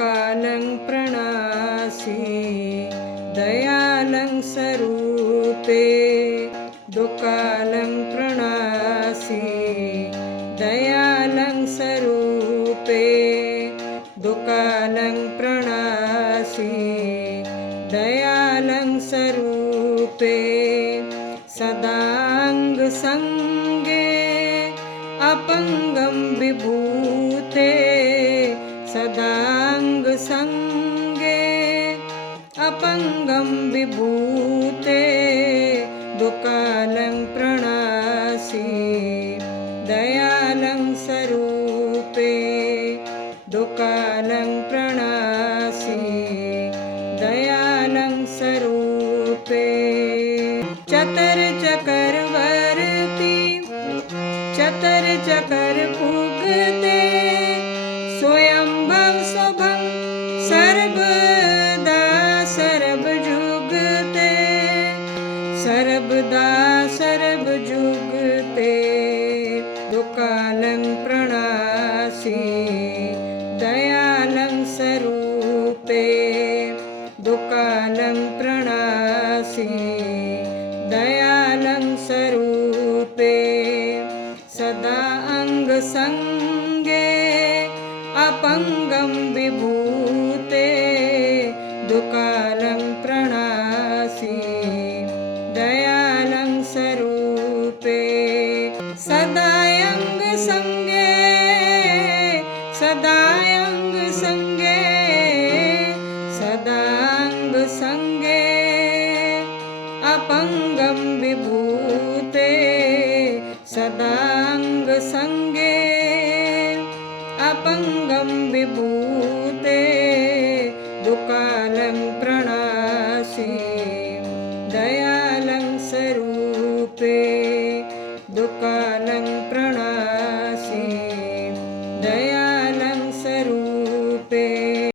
दुकालं प्रणासि दयालं स्वरूपे दुकालं प्रणासि दयालं स्वरूपे दुकालं प्रणासि दयालं स्वरूपे सदांग संगे अपंगं विभूते सदांग संगे अपंगं विभूते दुकालं प्रणासि दयालं स्वरूपे दुकालं प्रणासि दयालं स्वरूपे चतर चक्रवर्ती चतर चकर पुगते स्वयंभव शुभं सर्वदा सर्वजुगते सर्वदा सर्वजुगते दुकालं प्रणासि दयालं स्वरूपे दुकालं प्रणासि दयालं स्वरूपे सदा अंग संगे अपंगं विभूते दुकालं प्रणासि दयालं स्वरूपे सदायंग संगे सदायंग संगे सदांग संगे अपंगं विभूते सदांग संगे अपंगं विभूते दुकालं प्रणासि दयालं स्वरूपे